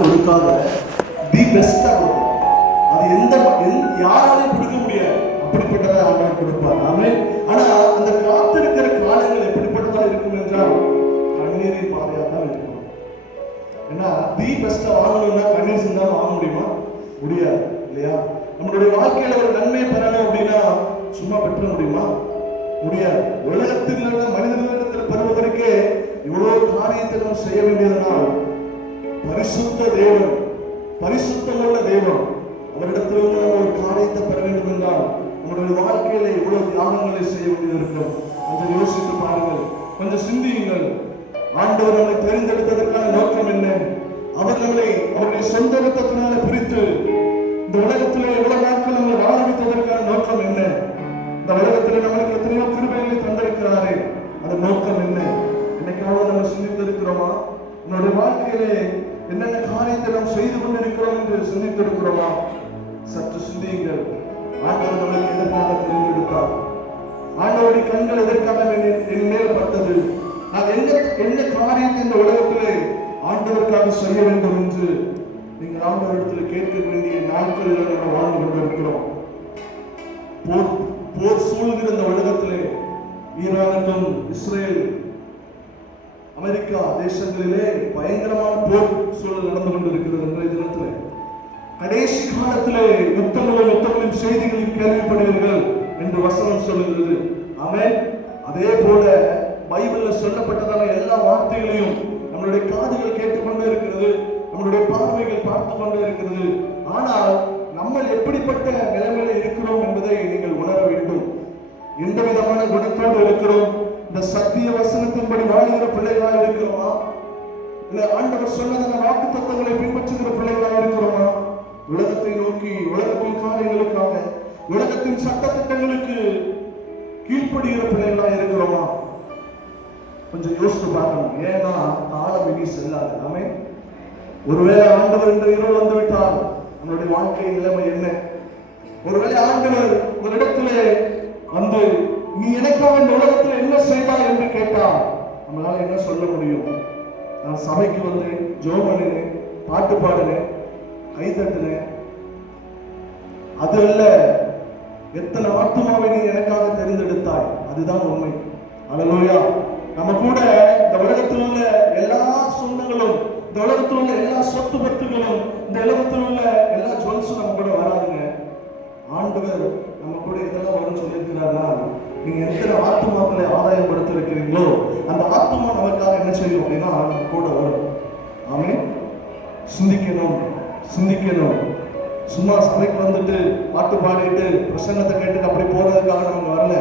கொடுக்காத தி பெஸ்டா கொடுக்கும். அது யாராலையும் கொடுக்க முடியாது. அப்படிப்பட்டதை ஆண்டவர் கொடுப்பார். ஆமென். ஆனா அந்த காத்திருக்கிற காலங்கள் எப்படிப்பட்டதா இருக்கும் என்றால் கண்ணீரின் பாதையா தான் இருக்கும். ஏன்னா தி பெஸ்டா வாங்கணும்னா கண்ணீர் சிந்தா வாங்க முடியுமா? முடியாது இல்லையா? நம்மளுடைய வாழ்க்கையில ஒரு நன்மை பெறணும் அப்படின்னா சும்மா பெற்ற முடியுமா? முடியாது. உலகத்தில் உள்ள மனிதர்களிடத்தில் பெறுவதற்கே இவ்வளவு காரியத்தை நாம் செய்ய வேண்டியதனால் பரிசுத்த தேவன், பரிசுத்தமுள்ள தேவன் அவரிடத்திலிருந்து நம்ம ஒரு காரியத்தை பெற வேண்டும் என்றால் நம்முடைய வாழ்க்கையில இவ்வளவு தியாகங்களை செய்ய வேண்டியிருக்கும். கொஞ்சம் யோசித்து பாருங்கள், கொஞ்சம் சிந்தியுங்கள். ஆண்டவர் நம்மை தெரிந்தெடுத்ததற்கான நோக்கம் என்ன? அவர் நம்மை அவருடைய சொந்த ரத்தத்தினால பிரித்து இந்த உலகத்திலே எவ்வளவு நாட்கள் நம்மை வாழ வைத்ததற்கான நோக்கம் என்ன? இந்த உலகத்திலே நம்மளுக்கு எத்தனையோ கிருபைகளை தந்திருக்கிறாரே, அந்த நோக்கம் என்ன? என்னைக்காவது நம்ம சிந்தித்திருக்கிறோமா? நம்முடைய வாழ்க்கையிலே என்னென்ன காரியத்தை நாம் செய்து கொண்டிருக்கிறோம் என்று சிந்தித்திருக்கிறோமா? சற்று சிந்தியுங்கள். ஆண்டவர் நம்மளுக்கு எதற்காக தெரிந்தெடுத்தார்? ஆண்டவருடைய கண்கள் எதற்காக என் மேல் பட்டது? நான் என்ன காரியத்தை இந்த உலகத்திலே ஆண்டவருக்காக செய்ய வேண்டும் என்று நீங்கள் ஆண்டவரிடத்தில் கேட்க வேண்டிய நாட்களில் நம்ம வாழ்ந்து கொண்டிருக்கிறோம். போர் சூழ்கிற இந்த உலகத்திலே ஈரானுக்கும் இஸ்ரேல் அமெரிக்கா தேசங்களிலே பயங்கரமான போர் சூழல் நடந்து கொண்டிருக்கிறது. இன்றைய தினத்தில் கடைசி காலத்திலே யுத்தங்களின் செய்திகளில் கேள்விப்படுவீர்கள் என்று வசனம் சொல்லுகிறது. ஆமென். அதே போல பைபிள்ல சொல்லப்பட்டதான எல்லா வார்த்தைகளையும் நம்மளுடைய காதுகள் கேட்டுக்கொண்டே இருக்கிறது, நம்மளுடைய பார்வைகள் பார்த்து கொண்டே இருக்கிறது. ஆனால் நம்ம எப்படிப்பட்ட நிலைமையில இருக்கிறோம் என்பதை நீங்கள் உணர வேண்டும். எந்த விதமான குணத்தோடு இருக்கிறோம்? இந்த சத்திய வசனத்தின்படி வாழ்கிற பிள்ளைகளாக இருக்கிறோமா? இல்ல ஆண்டவர் சொன்னதான வாக்கு தத்தங்களை பின்பற்றுகிற பிள்ளைகளாக இருக்கிறோமா? உலகத்தை நோக்கி உலகத்தின் காரியங்களுக்காக உலகத்தின் சட்ட திட்டங்களுக்கு கீழ்ப்படுகிற பிள்ளைகளாக இருக்கிறோமா? கொஞ்சம் யோசித்து பார்க்கணும். ஏன்னா கால விதி செல்லாது. ஆமென். ஒருவேளை ஆண்டவர் இந்த இரவு வந்து விட்டால் நம்மளுடைய வாழ்க்கை நிலைமை என்ன? ஒருவேளை ஆண்டவர் ஒரு இடத்திலே வந்து நீ எனக்காக இந்த உலகத்தில் என்ன செய்தாய் என்று கேட்டால் நம்மளால என்ன சொல்ல முடியும்? நான் சபைக்கு வந்தேன், ஜெபம் பண்ணினேன், பாட்டு பாடினேன், கை தட்டினேன். அது அல்ல, எத்தனை ஆத்துமாவை நீ எனக்காக தெரிந்தெடுத்தாய், அதுதான் உண்மை. அல்லேலூயா. நம்ம கூட இந்த உலகத்தில் உள்ள எல்லா சொந்தங்களும், இந்த உலகத்தில் உள்ள எல்லா சொத்து பத்துகளும், இந்த உலகத்தில் உள்ள எல்லா ஜுவல்ஸும் நம்ம கூட வராதுங்க. ஆண்டவர் நம்ம கூட இதெல்லாம் வரும் சொல்லியிருக்கிறாரா? நீங்க எத்தனை ஆத்துமாக்களை ஆதாயப்படுத்திருக்கிறீங்களோ அந்த ஆத்துமா நமக்காக என்ன செய்யும் அப்படின்னா கூட வரும். ஆமென். சிந்திக்கணும், சிந்திக்கணும். சும்மா சபைக்கு வந்துட்டு பாட்டு பாடிட்டு பிரசங்கத்தை கேட்டுட்டு அப்படி போறதுக்காக நமக்கு வரல.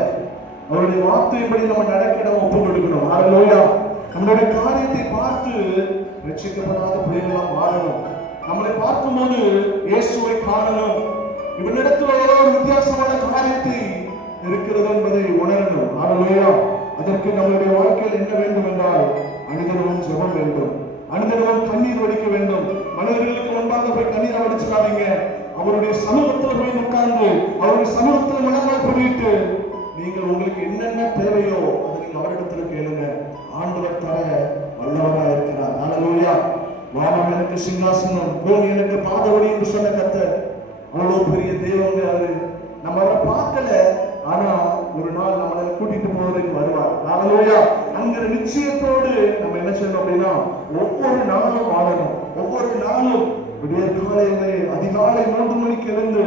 அவருடைய வார்த்தையின்படி நம்ம நடக்க நம்ம ஒப்பு கொடுக்கணும். அல்லேலூயா. நம்மளுடைய காரியத்தை பார்த்து ரட்சிக்கப்படாத பிள்ளைகளா மாறணும். நம்மளை பார்க்கும்போது இயேசுவை காணணும். இவனிடத்தில் ஏதோ ஒரு வித்தியாசமான காரியத்தை இருக்கிறது என்பதை உணரணும். அல்லேலூயா. அதற்கு நம்மளுடைய வாழ்க்கையில் என்ன வேண்டும் என்றால் அனுதினமும் ஜெபம் வேண்டும், அனுதினமும் கண்ணீர் வடிக்க வேண்டும். மனிதர்களுக்கு முன்பாக போய் கண்ணீர் வடிச்சுக்காதீங்க. அவருடைய சமூகத்தில் போய் உட்கார்ந்து அவருடைய சமூகத்தில் மனமாய் பண்ணிட்டு நீங்கள் உங்களுக்கு என்னென்ன தேவையோ அதை நீங்க அவரிடத்துல கேளுங்க. ஆண்டவர் தர வல்லவராக இருக்கிறார். அல்லேலூயா. வானம் எனக்கு சிங்காசனம், பூமி எனக்கு பாதவடி என்று சொன்ன கர்த்தர் அவ்வளவு பெரிய தெய்வங்க. அவரு நம்ம அவரை பார்க்கல, ஆனா ஒரு நாள் நம்மளை கூட்டிட்டு போவதற்கு வருவார். அல்லேலூயா. அங்கிற நிச்சயத்தோடு நம்ம என்ன செய்யணும் அப்படின்னா ஒவ்வொரு நாளும் வாழணும். ஒவ்வொரு நாளும் விடிய காலையிலே அதிகாலை 3 மணிக்கு எழுந்து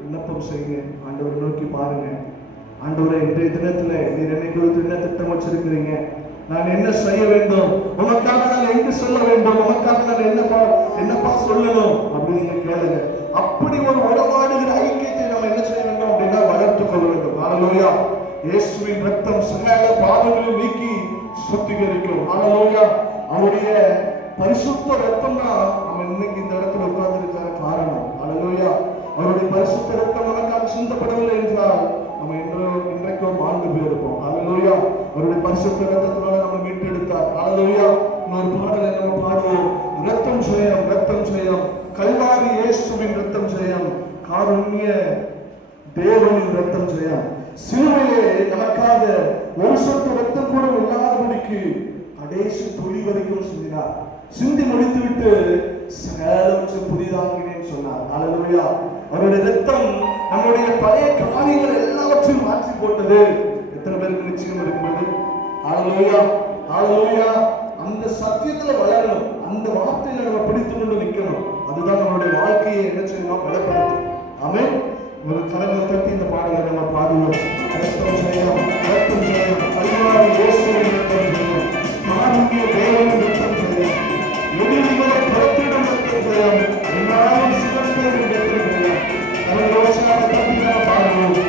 விண்ணப்பம் செய்யுங்க. ஆண்டவரை நோக்கி பாருங்க. ஆண்டவரே, இன்றைய தினத்துல நீர் என்னை குறித்து என்ன திட்டம் வச்சிருக்கிறீங்க? நான் என்ன செய்ய வேண்டும்? உனக்காக நான் எங்கு சொல்ல வேண்டும்? உனக்காக நான் என்னப்பா சொல்லணும் அப்படின்னு நீங்க கேளுங்க. அப்படி ஒரு உறவாடுகிற ஐக்கியத்தை நம்ம என்ன செய்ய வேண்டும் அப்படின்னா வளர்த்துக் கொள்ள வேண்டும். அல்லேலூயா. இயேசுவின் ரத்தம் சகல பாவங்களை நீக்கி சுத்திகரிக்கும். அல்லேலூயா. அவருடைய பரிசுத்த ரத்தம் தான் நம்ம இன்னைக்கு இந்த இடத்துல உட்கார்ந்திருக்கிற காரணம். அல்லேலூயா. அவருடைய பரிசுத்த ரத்தம் நமக்காக சிந்தப்படவில்லை என்றால் நம்ம இன்றைக்கும் வாழ்ந்து போயிருப்போம். அல்லேலூயா. அவருடைய பரிசுத்த ரத்தத்தினால நம்ம மீட்டெடுத்தார். அல்லேலூயா. இன்னொரு பாடலை நம்ம பாடுவோம். ரத்தம் ஜெயம், ரத்தம் ஜெயம், கல்வாரி இயேசுவின் ரத்தம் ஜெயம், காருண்ய தேவனின் ரத்தம் ஜெயம். சிலுவையிலே நமக்காக ஒரு சொட்டு ரத்தம் கூட இல்லாதபடிக்கு கடைசி துளி வரைக்கும் சிந்தினார். சிந்தி முடித்து விட்டு அவருடைய ரத்தம் நம்முடைய பழைய காரியங்கள் எல்லாவற்றையும் மாற்றி போட்டது. எத்தனை பேருக்கு நிச்சயம் இருக்கிறது? ஹalleluya, ஹalleluya. அந்த சத்தியத்துல வளரணும், அந்த வார்த்தையில நம்ம பிடித்து கொண்டு நிற்கணும். அதுதான் நம்மளுடைய வாழ்க்கையை என்ன செய்யணும், பலப்படுத்தும். ஆமென். ஒரு கரங்களை தட்டி இந்த பாடலை நம்ம பாடுவோம். ரத்தம் ஜெயம், ரத்தம் ஜெயம், கல்வாரி இயேசுவின் ரத்தம் ஜெயம், மாநில தேவனின் ரத்தம் ஜெயம், எதிரிகளை புறத்திடும் ரத்தம் ஜெயம், எல்லாரும் சிவந்தேவின் ரத்தம் ஜெயம். கரங்களோடு தட்டி நம்ம பாடுவோம்.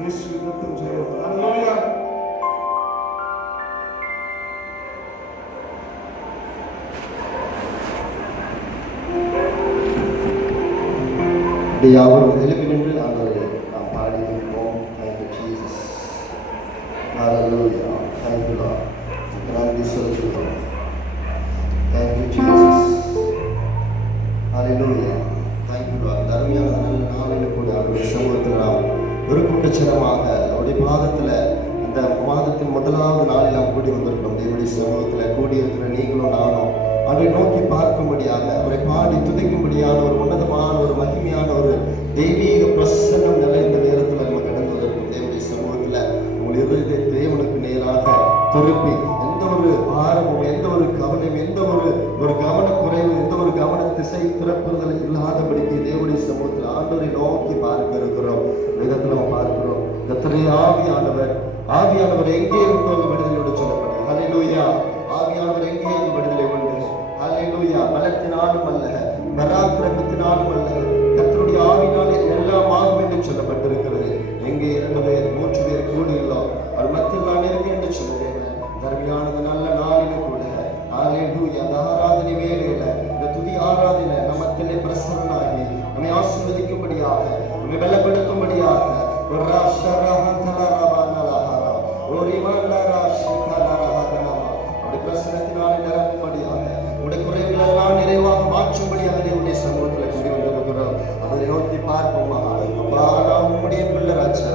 இயேசுவின் ரத்தம் ஜெயம். ஹalleluya. யாவரும் எழுப்பி நின்று ஆண்டவரை நாம் பாடி இருப்போம். Thank you Jesus. Hallelujah. Thank you Lord. நன்றி சொல்லுகிறோம். Thank you Jesus. Hallelujah. Thank you Lord. அருமையான நல்ல நாளில் கூட அவருடைய சமூகத்தில் நாம் ஒரு கூட்டச்சனமாக அவருடைய பாதத்தில் இந்த மாதத்தின் முதலாவது நாளில் நாம் கூடி வந்திருக்கோம். தேவனுடைய சமூகத்தில் கூடியிருக்கிற நீங்களும் நானும் அவரை நோக்கி பார்க்கும்படியாக, அவரை பாடி துதிக்கும்படியான ஒரு உன்னதமான ஒரு மகிமையான ஒரு தெய்வீக பிரசன்னம் நிறைந்த நேரத்தில் நம்ம கடந்து வந்திருக்கோம். தேவனுடைய சமூகத்தில் உங்கள் இருதயத்தை தேவனுக்கு நேராக திருப்பி எந்த ஒரு பாரமும், எந்த ஒரு கவனம், எந்த ஒரு கவனக்குறைவு, எந்த ஒரு கவன திசை திறப்புதல் இல்லாதபடிக்கு தேவனுடைய சமூகத்தில் ஆண்டவரை நோக்கி பார்க்க இருக்கிறோம். விதத்தில் நம்ம பார்க்கிறோம். கர்த்தரே ஆவியானவர் எங்கே இருந்தோம் விடுதலையோடு சொல்லப்பட்டது. ஹல்லேலூயா. ஆவியானவர் எங்கே விடுதலை உண்டு. ஹல்லேலூயா. பலத்தினாலும் அல்ல, பராக்கிரமத்தினாலும் அல்ல, கர்த்தருடைய ஆவியினாலே எல்லாம் ஆகும் என்று சொல்லப்பட்டிருக்கிறது. எங்கே 2 பேர் 3 பேர் கூடியுள்ளோ அவர் மத்தியில் நான் இருக்கேன் என்று சொல்லுவேன். கருமையானது நல்ல நாளிலும் கூட ஹல்லேலூயா. அந்த ஆராதனை வேலையில, இந்த துதி ஆராதனை நம்மத்திலே பிரசன்னாகி நம்மை ஆசீர்வதிக்கும்படியாக, நம்மை பலப்படுத்தும்படியாக பிரசனத்தினாலே நிரப்பும்படியாக, உடைய குறைகள் எல்லாம் நிறைவாக மாற்றும்படியாக உடைய சமூகத்தில் கூடி வந்திருக்கிறோம். அதை நோக்கி பார்ப்போமா. நாம் உம்முடைய பிள்ளை ராஜா.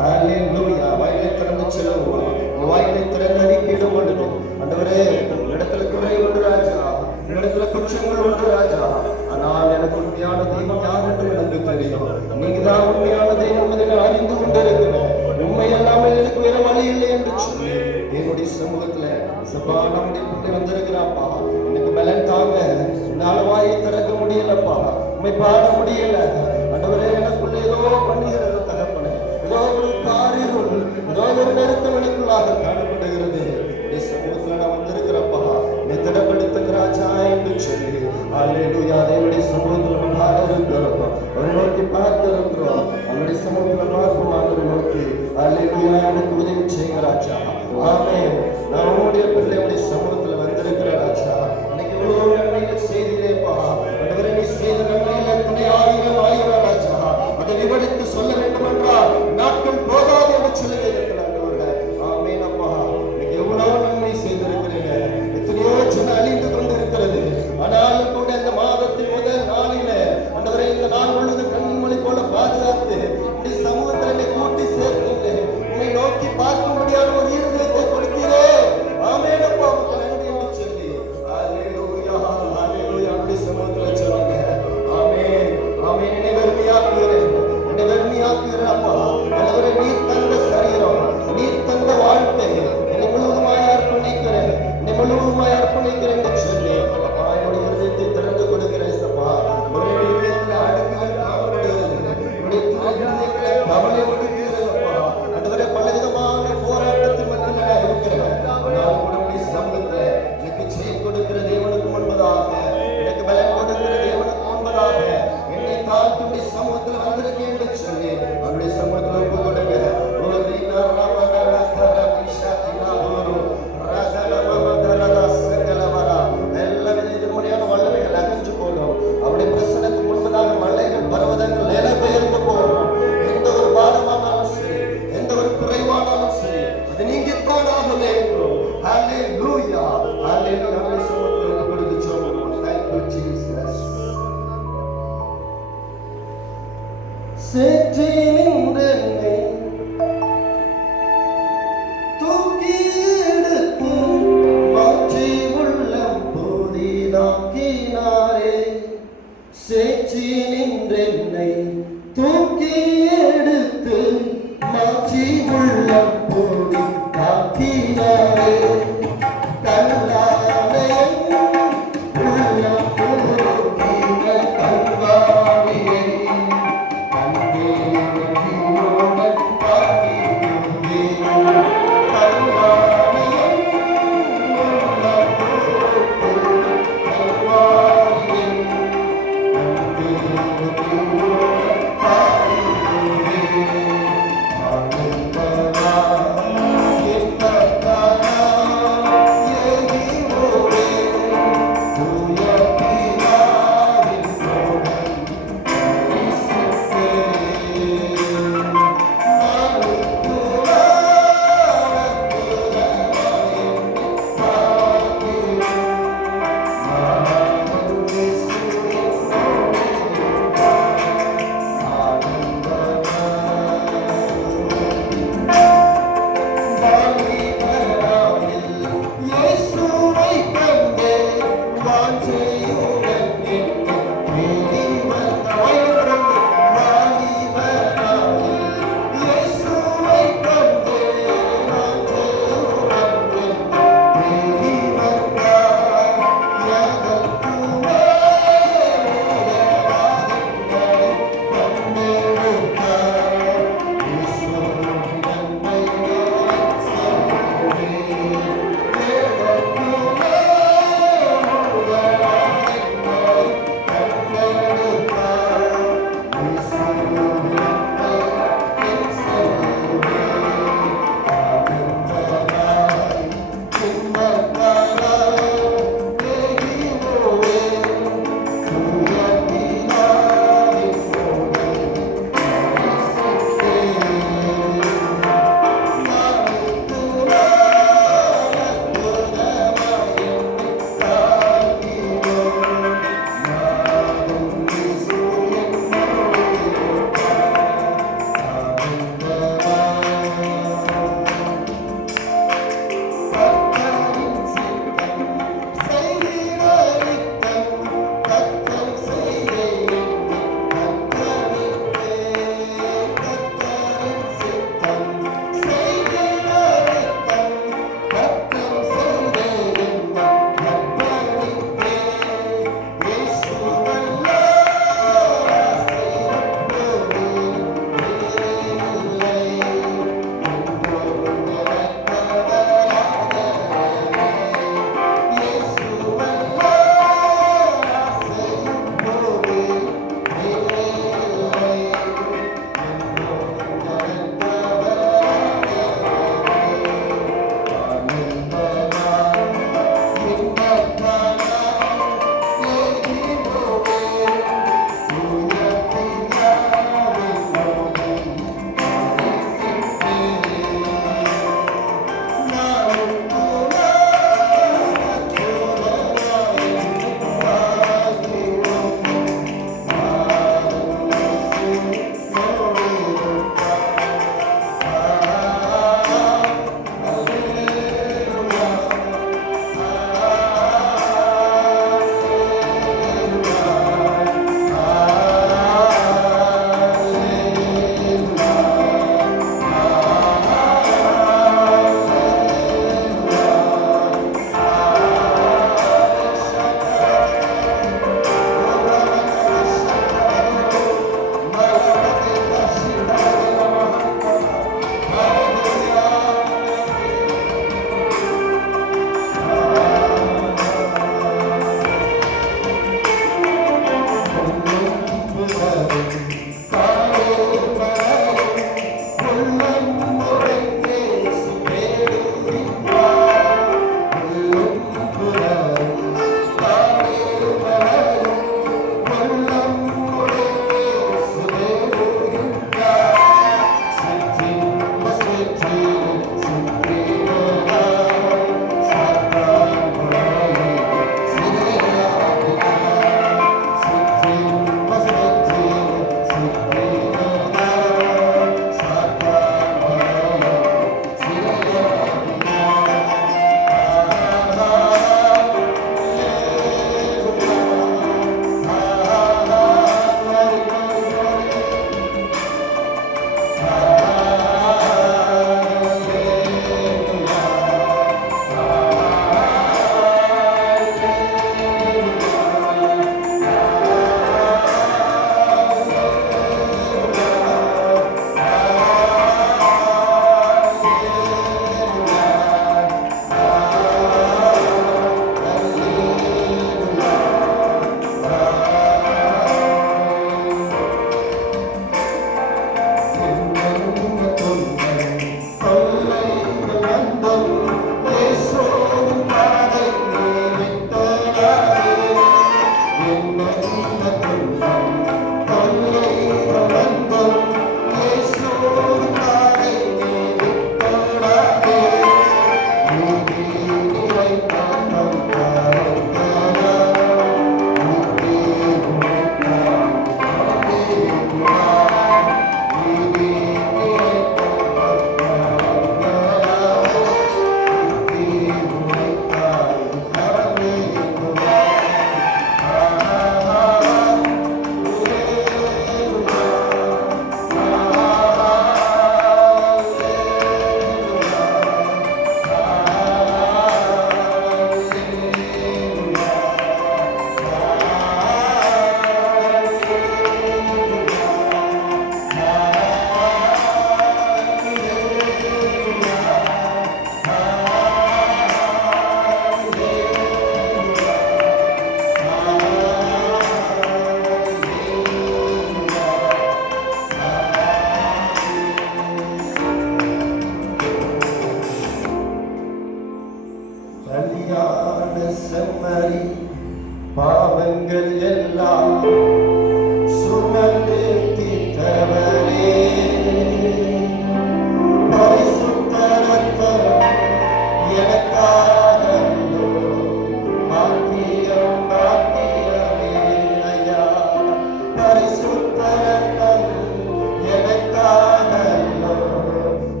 ஹல்லேலூயா. வாயிலை திறந்து செல்லுவோம். வாயிலை திறந்து அறிக்கையிடும் பொழுது ஆண்டவரே, இடத்துல குறை உண்டு ராஜா, இடத்துல குற்றங்கள் உண்டு ராஜா, ஆனால் எனக்கு உண்மையான தெய்வம் யார் என்று எனக்கு தெரியும். நீங்க தான் உண்மையான தெய்வம் என்று அறிந்து கொண்டிருக்கிறேன். உண்மை எல்லாமே எனக்கு வேற வழி இல்லை என்று சொல்லி என்னுடைய சமூகத்துல சபா நம்முடைய பிள்ளை வந்திருக்கிறாப்பா. எனக்கு பலன் தாங்க, என்னால வாயை திறக்க முடியலப்பா, உண்மை பாட முடியல ஆண்டவரே. எனக்குள்ள ஏதோ பண்ணுகிறது தகப்பனே, ஏதோ ஒரு காரியம், ஏதோ ஒரு நெருக்கம் எனக்குள்ளாக காணப்படுகிறது. சமூகத்துல நான் வந்திருக்கிறப்பா, என்னை திடப்படுத்துகிற ராஜா என்று சொல்லி ஹல்லேலூயா. தேவனுடைய சமூகத்துல நம்ம பாட இருக்கிறோம், அவரை நோக்கி பார்த்து இருக்கிறோம். அவருடைய சமூகத்துல பார்ப்போம். அவரை நோக்கி ஹல்லேலூயா. எனக்கு உதவி செய்யுங்க ராஜா. ஆமென். நான் உங்களுடைய பிள்ளையுடைய சமூகத்துல வந்திருக்கிற ராஜா. இன்னைக்கு இவ்வளவு நன்மைகள் செய்தீரேப்பா. ஆண்டவரே, நீ செய்த நன்மைகள் எத்தனை ஆயிரம் ராஜா. அதை விவரித்து சொல்ல வேண்டும் என்றால் நாட்கள் போதாது என்று சொல்லுகிறீர்கள் ஆண்டவரே. ஆமென் அப்பா. இன்னைக்கு எவ்வளவு நன்மை செய்திருக்கிறீங்க. எத்தனையோ சின்ன அழிந்து கொண்டிருக்கிறது. ஆனாலும் கூட இந்த மாதத்தின் முதல் நாளில ஆண்டவரே, இந்த நாள் முழுது கண்மொழி போல பாதுகாத்து இந்த சமூகத்தில் என்னை கூட்டி சேர்த்து உண்மை நோக்கி பார்க்கும்படியான ஒரு இருதயத்தை கொடுக்கிறே. ஆமென் அப்பா. நன்றி என்று சொல்லி ஹல்லேலூயா. ஹல்லேலூயா. அப்படி சமூகத்தில் சொல்லுங்க. ஆமென். ஆமென். என்னை வெறுமையாக்குகிறேன், என்னை வெறுமையாக்குகிறேன் அப்பா. ஆண்டவரே, நீர் தந்த சரீரம், நீர் தந்த வாழ்க்கை என்னை முழுவதுமாய் அர்ப்பணிக்கிறேன், என்னை முழுவதுமாய் அர்ப்பணிக்கிறேன் என்று சொல்லி அப்பா என்னுடைய இருதயத்தை திறந்து கொடுக்கிறேன் அப்பா. உடைய இருதயத்தில் அடுக்குகள் காணப்படுகிறது, உடைய இருதயத்தில் கவலை கொடுக்கிறது அப்பா. ஆண்டவரே, பலவிதமான போராட்டத்தின் மத்தியில் நான் இருக்கிறேன். ஆனால் உடைய சமூகத்தில் எனக்கு ஜெயம் கொடுக்கிற தேவனுக்கு முன்பதாக, எனக்கு பலன் கொடுக்கிற தேவனுக்கு முன்பதாக என்னை தாழ்த்தி உடைய சமூகத்தில் வந்திருக்கேன் என்று சொல்லி அவருடைய சமூகத்தில் ஒப்பு கொடுங்க. எல்லா விதமான வல்லமைகள் அகன்று போலும். அவருடைய பிரசனத்துக்கு முன்பதாக மலைகள் பர்வதங்கள் நிலைபெயர்ந்து போகும். எந்த ஒரு பாரமானாலும் சரி, எந்த ஒரு குறைவானாலும் சரி, அது நீங்கத்தான் ஆக வேண்டும். ஹல்லேலூயா. ஹல்லேலூயா. நம்முடைய சமூகத்தில் கொடுத்து சொல்லுவோம். Thank you Jesus. சேற்றி நின்றென்னை தூக்கி எடுத்து மாற்றி உள்ளம் புதிதாக்கினாரே. சேற்றி நின்றென்னை தூக்கி எடுத்து மாற்றி உள்ளம் புதிதாக்கினாரே. கல்லாலயம் உள்ளம் புதிய கல்வாரியை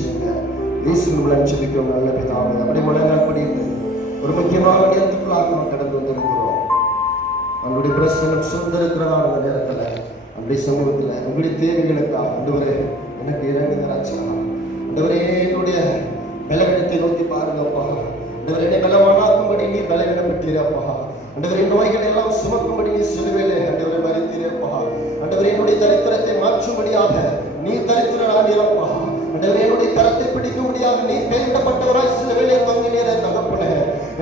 செய்யுங்க. இயேசுவின் ஜெபிக்கிறோம் நல்ல பிதாவே. நம்முடைய முழங்கால் படியிட்டு ஒரு முக்கியமான நேரத்துக்குள்ளாக நாம் கடந்து வந்திருக்கிறோம். நம்முடைய பிரசனம் சுதந்திரக்கிறதான அந்த நேரத்தில் நம்முடைய சமூகத்தில் உங்களுடைய தேவைகளுக்காக ஆண்டவரே எனக்கு இறங்குங்க ராஜா. ஆண்டவரே என்னுடைய பலவீனத்தை நோக்கி பாருங்கப்பா. ஆண்டவரே என்னை பலவானாக்கும்படி நீ பலவீனம் விட்டீரப்பா. ஆண்டவரே நோய்கள் எல்லாம் சுமக்கும்படி நீ சிலுவையிலே ஆண்டவரை மறித்தீரப்பா. ஆண்டவரே என்னுடைய தரித்திரத்தை மாற்றும்படியாக நீ தரித்திரனாகிறப்பா. ஆண்டவரே என்னுடைய கரத்தை பிடிக்கும்படியாக நீ கைவிடப்பட்டவராய் சிலுவையிலே தொங்கினீரே தகப்பனே.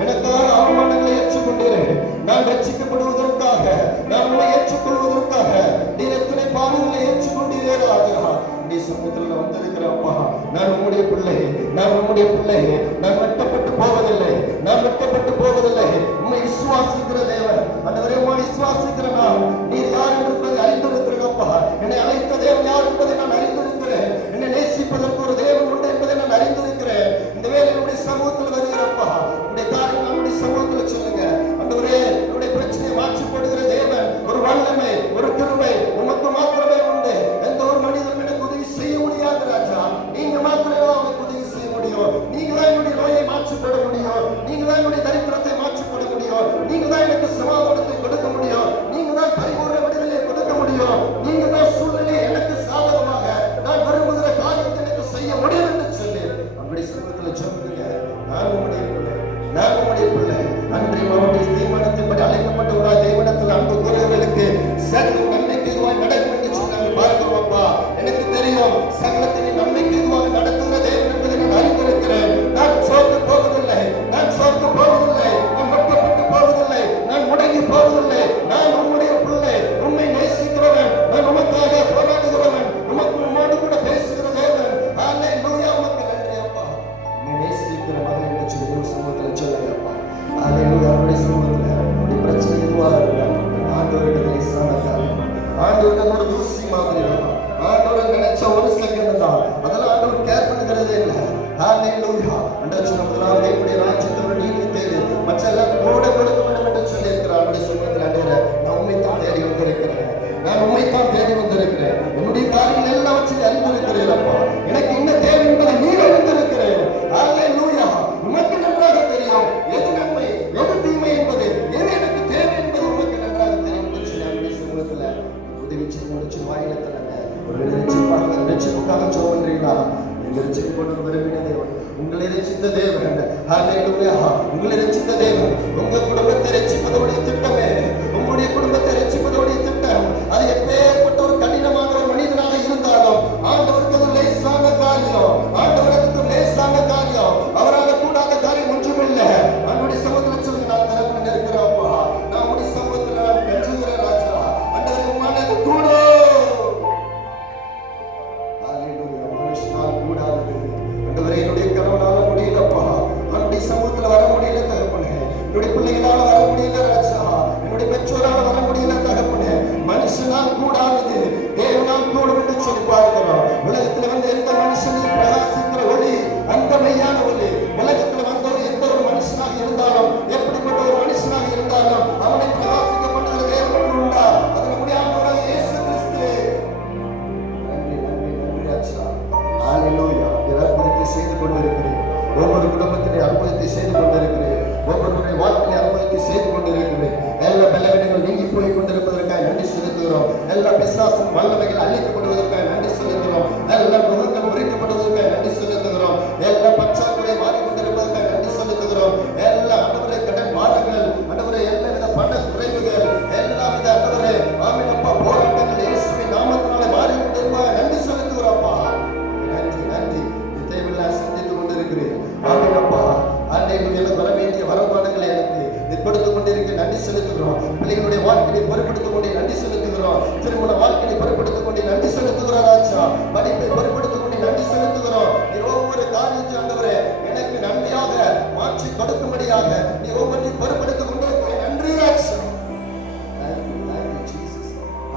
எனக்காக அவமானங்களை ஏற்றுக்கொண்டீரே. நான் ரட்சிக்கப்படுவதற்காக, நான் உங்களை ஏற்றுக்கொள்வதற்காக நீர் எத்தனை பாவங்களை ஏற்றுக்கொண்டீரே ராஜா. நீ சமூகத்தில் வந்திருக்கிறப்பா. நான் உம்முடைய பிள்ளை, நான் உம்முடைய பிள்ளை. நான் வெட்டப்பட்டு போவதில்லை, நான் வெட்டப்பட்டு போவதில்லை. உம்மை விசுவாசிக்கிற தேவன். ஆண்டவரே உம்மை விசுவாசிக்கிற நான் நீர் யார் என்பதை அறிந்திருக்கிறேனப்பா. என்னை அழைத்த தேவன் யார் என்பதை நான் அறிந்திருக்கிறேன். என்னை நேசிப்பதற்கு ஒரு தேவன் உண்டு என்பதை நான் அறிந்திருக்கிறேன். இந்த வேலை என்னுடைய சமூகத்தில் வருகிறப்பா. உடைய காரியம் நம்முடைய சமூகத்தில் சொல்லுங்க. ஆண்டவரே என்னுடைய பிரச்சனையை மாற்றி போடுகிற தேவன் ஒரு வல்லமை, ஒரு கிருபை உமக்கு மாத்திரமே உண்டு. எந்த ஒரு மனிதனும் எனக்கு உதவி செய்ய முடியாது ராஜா. நீங்க மாத்திரமே அவனுக்கு உதவி செய்ய முடியும். நீங்க தான் என்னுடைய நோயை மாற்றிப்பட முடியும். நீங்க தான் என்னுடைய தரித்திரத்தை மாற்றிப்பட முடியும். நீங்க தான் எனக்கு சமாதானத்தை கொடுக்க முடியும். நீங்க தான் பரிபூர்ண விடுதலை கொடுக்க முடியும். நீங்க தான் சூழ்நிலை எனக்கு சாதகமாக நான் விரும்புகிற காரியத்தை எனக்கு செய்ய முடியும் என்று சொல்லி நம்முடைய சமூகத்தில் சொல்லுங்க. நான் உம்முடைய பிள்ளை, நான் உம்முடைய பிள்ளை. அன்றைய அவருடைய தீர்மானத்தின்படி அழைக்கப்பட்டவராய் தேவனிடத்தில் அன்பு கூறுகிறவர்களுக்கு சகல நன்மைக்கு இதுவாய் நடக்கும் என்று சொன்னார்கள். பார்க்கிறோம்ப்பா, எனக்கு தெரியும் சகலத்தினை நன்மைக்கு இதுவாக நடத்துகிற தேவன் என்பதை நான் அறிந்திருக்கிறேன். நான் சோர்ந்து போவதில்லை, நான் சோர்ந்து போவதில்லை, நான் வெட்கப்பட்டு போவதில்லை, நான் முடங்கி போவதில்லை. நான் உம்முடைய பிள்ளை, உம்மை நேசிக்கிறவன், நான் உமக்காக போராடுகிறவன், உம்மோடு கூட பேசுகிற தேவன். அல்லேலூயா, உமக்கு நன்றி அப்பா. உம்மை நேசிக்கிற மகன் என்று சொல்லி சமூகத்தில் சொல்லுங்கப்பா. அல்லேலூயா. அவருடைய சமூகத்தில் உடைய பிரச்சனை இதுவாக இருந்தால் ஆண்டவருடைய லேசான காரியம், ஆண்டவருக்கு ஒரு தூசி மாதிரி ஆண்டவர் நினைச்ச ஒரு செகண்ட் தான். அதெல்லாம் ஆண்டவர் கேர் பண்ணுகிறதே இல்லை. ஹalleluya. அண்டர்ஸ்டாண்ட் நம்மளால இப்படி ராஜ்யத்தோட நீதி தேடி மற்ற எல்லாம் கூட கொடுக்க வேண்டும் என்று சொல்லி இருக்கிறார். அவருடைய சமூகத்தில் ஆண்டவரே நான் உம்மை தான் தேடி வந்திருக்கிறேன். நான் உம்மை தான் தேடி வந்திருக்கிறேன். என்னுடைய காரியங்கள் எல்லாவற்றையும் அறிந்திருக்கிறேன் அப்பா. எனக்கு என்ன தேவை என்பதை நீர் அறிந்திருக்கிறேன். ஹalleluya. உமக்கு நன்றாக தெரியும் எது நன்மை எது தீமை என்பது, எது எனக்கு தேவை என்பது உமக்கு நன்றாக தெரியும் என்று சொல்லி அவருடைய சமூகத்தில் உதவி செய்ய முடிச்சு வாயில தரங்க. ஒரு ரட்சிப்புக்காக ஜெபம் பண்றீங்களா? ரட்சிக்கப்பட்டு விரும்பின தேவன், உங்களை ரட்சித்த தேவன். ஹalleluya. உங்களை ரட்சித்த தேவன் உங்க குடும்பத்தை ரட்சிப்பதோடைய திட்டமே, உங்களுடைய குடும்பத்தை ரட்சிப்பதோடைய திட்டம் அது எப்பேற்பட்ட ஒரு கடினமான ஒரு மனிதனாக இருந்தாலும் ஆண்டவருக்கு அது லேசான காரியம். ஆண்டவருக்கு அது லேசான காரியம். அவரால் கூடாத காரியம் ஒன்றுமில்லை. அவனுடைய சமூகத்தில் சொல்லுங்க. நான் திறப்பு இருக்கிறப்பா, நான் உடைய சமூகத்தில் நான் பெற்றுகிற ராஜா. ஆண்டவரே உம்மானது கூட என்னுடைய கணவனால முடியலப்பா, என்னுடைய சமூகத்துல வர முடியல தகப்பனே. என்னுடைய பிள்ளைகளால வர முடியல ராஜா. என்னுடைய பெற்றோரால வர முடியல தகப்பனே. மனுஷனால் கூடாதது தேவனால் கூடும் என்று சொல்லி பார்க்கிறோம். உலகத்துல வந்து எந்த மனுஷனையும் பிரகாசிக்கிற ஒளி அந்த மெய்யான ஒளி. உலகத்துல வந்த எந்த ஒரு மனுஷனாக இருந்தாலும், எப்படிப்பட்ட ஒரு மனுஷனாக இருந்தாலும் அவனை பிரகாசிக்கப்படுகிற தேவன் உண்டா? அது நம்முடைய ஆண்டவராகிய இயேசு கிறிஸ்து. நன்றி நன்றி நன்றி ராஜா. ஹalleluya. அற்புதத்தை செய்து கொண்டிருக்கிறேன். ஒவ்வொரு குடும்பத்திலே அற்புதத்தை செய்து கொண்டிருக்கிறேன். ஒவ்வொருடைய வாழ்க்கையை அற்புதத்தை செய்து கொண்டிருக்கிறேன். எல்லா பலவீனங்கள் நீங்கி போய் கொண்டிருப்பதற்காக நன்றி செலுத்துகிறோம். எல்லா பிசாசும் வல்லமைகள் அழிக்கப்படுவதற்காக நன்றி செலுத்துகிறோம். எல்லா முகங்கள் முறிக்கப்படுவதற்காக நன்றி செலுத்துகிறோம். எல்லா பற்றாக்குறை மாறிக்கொண்டிருப்பதற்காக நன்றி செலுத்துகிறோம். எல்லா ஆண்டவரே கடன் பாரங்கள், ஆண்டவரே எல்லா வித பண குறைவுகள், எல்லா வித ஆண்டவரே ஆமென் அப்பா போராட்டங்கள் இயேசுவின் நாமத்தினாலே மாறிக்கொண்டிருப்பதற்காக நன்றி செலுத்துகிறோம்ப்பா. சந்தித்துக் கொண்டிருக்கிறேன். ஆமென்ப்பா. ஆண்டவரே வர வேண்டிய வரமானங்களை எனக்கு ஏற்படுத்திக் கொண்டிருக்க நன்றி செலுத்துகிறோம். பிள்ளைகளுடைய வாழ்க்கையை பொறுப்படுத்திக் கொண்டே நன்றி செலுத்துகிறோம். திருமண வாழ்க்கையை பொறுப்படுத்திக் கொண்டே நன்றி செலுத்துகிறோம் ராஜா. படிப்பை பொறுப்படுத்திக் கொண்டே நன்றி செலுத்துகிறோம். நீ ஒவ்வொரு காரியத்தை ஆண்டவரே எனக்கு நன்மையாக மாற்றி கொடுக்கும்படியாக நீ ஒவ்வொன்றையும் பொறுப்படுத்திக் கொண்டிருக்க நன்றி ராஜா.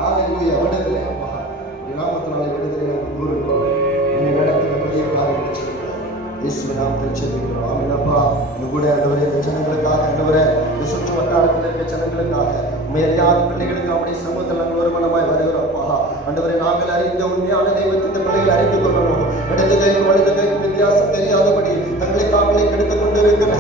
ஹalleluya. விடுதலை அப்பா, நாமத்தினாலே விடுதலை கூறுகிறோம். நீ நடத்துகிற பெரிய காரியங்களை செய்கிறோம். இயேசுவின் நாமத்தில் ஜெபிக்கிறோம். ஆமென் அப்பா. இந்த கூட ஆண்டவரே இந்த ஜனங்களுக்காக, ஆண்டவரே இந்த சுற்று வட்டாரத்தில் இருக்க ஜனங்களுக்காக மேலையாத பிள்ளைகளுக்கு அவருடைய சமூகத்தில் நாங்கள் ஒரு மனமாய் வருகிறோம்ப்பா. ஆண்டவரை நாங்கள் அறிந்த உண்மையான தெய்வத்தை இந்த பிள்ளைகள் அறிந்து கொள்ளணும். இடது கைக்கு வலது கைக்கு வித்தியாசம் தெரியாதபடி தங்களை தாங்களே கெடுத்துக் கொண்டிருக்கிற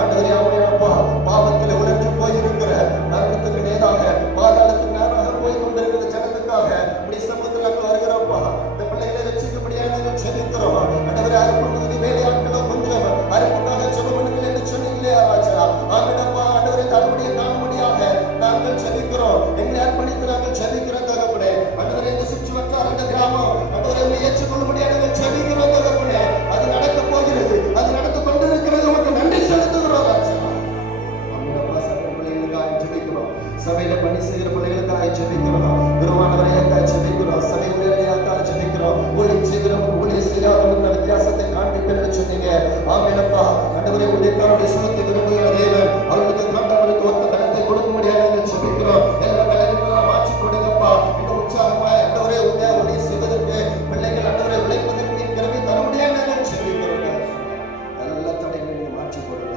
ஆண்டவரே அவரையப்பா பாவத்தில் உணர்ந்து போயிருக்கிற மரணத்துக்கு நேராக பாதாளத்துக்கு நேராக போய் கொண்டிருக்கிற ஜனத்துக்காக இப்படி சமூகத்தில் நாங்கள் வருகிறோம்ப்பா. இந்த பிள்ளைகளை ரட்சிக்கும்படியாக நாங்கள் செபிக்கிறோம். ஆண்டவரே அறுப்புக்கு வேலையாட்களோ கொஞ்சம் அறுப்புக்காக சொல்லுங்கள் என்று சொன்னீங்களே ராஜா. ஆண்டவரப்பா ஆண்டவரை தன்னுடைய காணும்படியாக நாங்கள் செபிக்கிறோம். எங்களை அர்ப்பணித்து நாங்கள் செபிக்கிறோம் தகப்பனே. ஆண்டவரே இந்த சுற்று வட்டார இந்த கிராமம் ஆண்டவரை ஏற்றுக்கொள்ளும்படியாக நாங்கள் செபிக்கிறோம் தகப்பனே. அது நடக்க போகிறது, அது நடந்து கொண்டிருக்கிறது. உமக்கு நன்றி செலுத்துகிறோம் ராஜா. ஆண்டவரப்பா சபை பிள்ளைகளுக்காக செபிக்கிறோம். சபையில பணி செய்கிற பிள்ளைகளுக்காக செபிக்கிறோம். குருவானவரையாக்காக செபிக்கிறோம். சபை ஊழியர்களுக்காக செபிக்கிறோம். ஊழியம் செய்கிறவங்க ஊழியம் செய்யாதவங்க வித்தியாசத்தை காண்பிக்கணும்னு சொன்னீங்க. ஆமெனப்பா ஆண்டவரே ஊழியக்காரருடைய சுகத்தை விரும்புகிற தேவன் அவர்களுக்கு காண்டவருக்கு ஒத்த பலத்தை கொடுக்கும்படியாக நாங்கள் செபிக்கிறோம். எல்லா பலன்களும் மாற்றி கொடுங்கப்பா. இன்னும் உற்சாகமாய் ஆண்டவரே ஊழியம் செய்வதற்கு பிள்ளைகள் ஆண்டவரை உழைப்பதற்கு கிருபை தரும்படியாக நாங்கள் செபிக்கிறோம். எல்லா தடைகளையும் மாற்றி கொடுங்க.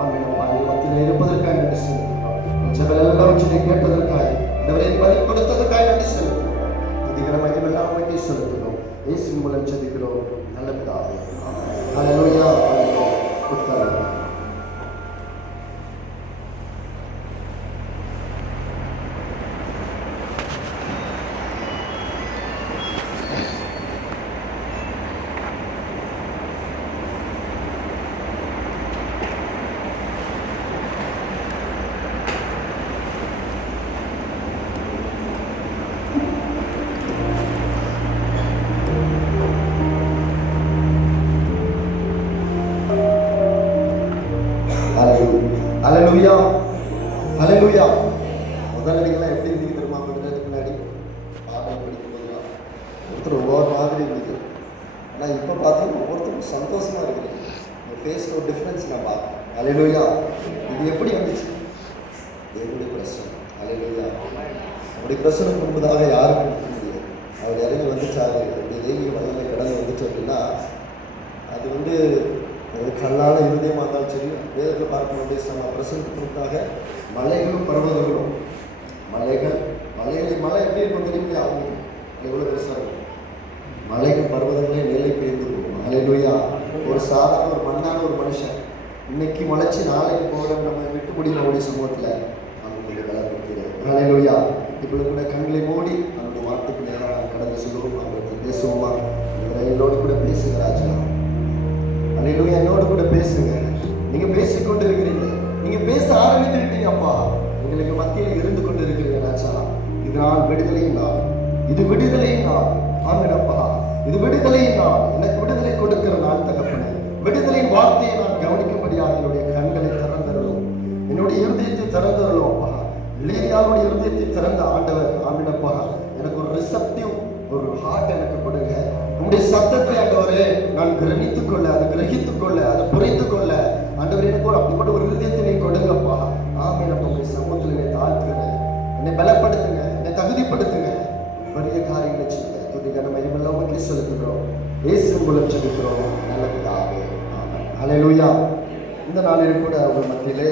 ஆமெனப்பா மத்தியில் இருப்பதற்காக நன்றி செலுத்துகிறோம். ஜெபமெல்லாம் சொல்லி கேட்டதற்காக ஆண்டவரை பதில் கொடுத்ததற்காக நன்றி செலுத்துகிறோம். அதிகார மகிமெல்லாம் நன்றி செலுத்துகிறோம். இயேசுவின் மூலம் ஜெபிக்கிறோம் நல்ல பிதாவே. ஹல்லேலூயா. உட்காருங்க. ஹல்லேலூயா. ஹல்லேலூயா. முதல்ல நீங்களாம் எப்படி இருந்தீங்க தெரியுமா? கொஞ்சம் முன்னாடி பாடல் படிக்கும்போதுலாம் ஒருத்தர் ஒவ்வொரு மாதிரி இருந்தது. ஆனால் இப்போ பார்த்தீங்கன்னா ஒவ்வொருத்தருக்கும் சந்தோஷமாக இருக்குது. இந்த ஃபேஸில் ஒரு டிஃப்ரென்ஸ் நான் பார்த்தேன். ஹல்லேலூயா. இது எப்படி வந்துச்சு? என்னுடைய பிரச்சனை. ஹல்லேலூயா. அப்படி பிரச்சனை முன்பதாக யாருக்கும் இருக்க முடியாது. அவர் இறங்கி வந்துச்சாரு அப்படி ஏங்கி வல்லமை கடந்து வந்துச்சு அப்படின்னா அது வந்து ஒரு கல்லான இருதயமாக இருந்தாலும் சரி. வேதத்தில் பார்க்கக்கூடிய நம்ம பிரசனத்துக்காக மலைகளும் பர்வதங்களும் மலை எப்படி இருக்கும் தெரியுங்களா? அவங்க எவ்வளோ பெருசாக இருக்கும். மலைகள் பர்வதங்களே நிலை பெயர்ந்து இருக்கும். ஹல்லேலூயா. ஒரு சாதாரண ஒரு மண்ணான ஒரு மனுஷன் இன்னைக்கு முளைச்சி நாளைக்கு போகிற நம்ம விட்டு முடியும் நம்முடைய சமூகத்தில் அவங்களுடைய வேலை கொடுக்கிறது. ஹல்லேலூயா. இப்பொழுது கூட கண்களை மூடி நம்முடைய வார்த்தைக்கு நேராக கடந்து சொல்லுவோம். அவங்களுக்கு பேசுவோமா? என்னோடு கூட பேசுங்க ராஜா. ஹல்லேலூயா. என்னோடு கூட பேசுங்க. நீங்க பேசிக்கொண்டு இருக்கிறீங்க. நீங்க பேச ஆரம்பித்துட்டீங்க அப்பா. எங்களுக்கு மத்தியில் இருந்து கொண்டு இருக்கிறீங்க ராஜா. இது நான் விடுதலையின் நாள். இது விடுதலையின் நாள். ஆமெனப்பா. இது விடுதலையின் நாள். எனக்கு விடுதலை கொடுக்கிற நாள் தகப்பனே. விடுதலையின் வார்த்தையை நான் கவனிக்கும்படியாக என்னுடைய கண்களை திறந்தருளும். என்னுடைய இருதயத்தை திறந்தருளும் அப்பா. லேலியாவுடைய இருதயத்தை திறந்த ஆண்டவர். ஆமெனப்பா. எனக்கு ஒரு ரிசப்டிவ் ஒரு ஹார்ட் எனக்கு கொடுங்க. உங்களுடைய சத்தத்தை ஆண்டவரே நான் கிரகித்துக் கொள்ள, அதை கிரகித்துக் கொள்ள, அதை புரிந்து கொள்ள ஆண்டவர் எனக்கு ஒரு அப்படிப்பட்ட ஒரு இருதயத்தை நீ கொடுங்கப்பா. ஆமென். உங்களுடைய சமூகத்தில் என்னை தாழ்த்துகிறேன். என்னை பலப்படுத்துங்க, என்னை தகுதிப்படுத்துங்க. பெரிய காரியங்களை செய்யுங்க. துதிக்கான மகிமெல்லாம் உமக்கு செலுத்துகிறோம். இயேசுவின் மூலம் ஜெபிக்கிறோம் நல்ல பிதாவே. ஆமென். ஹல்லேலூயா. இந்த நாளில் கூட உங்கள் மத்தியிலே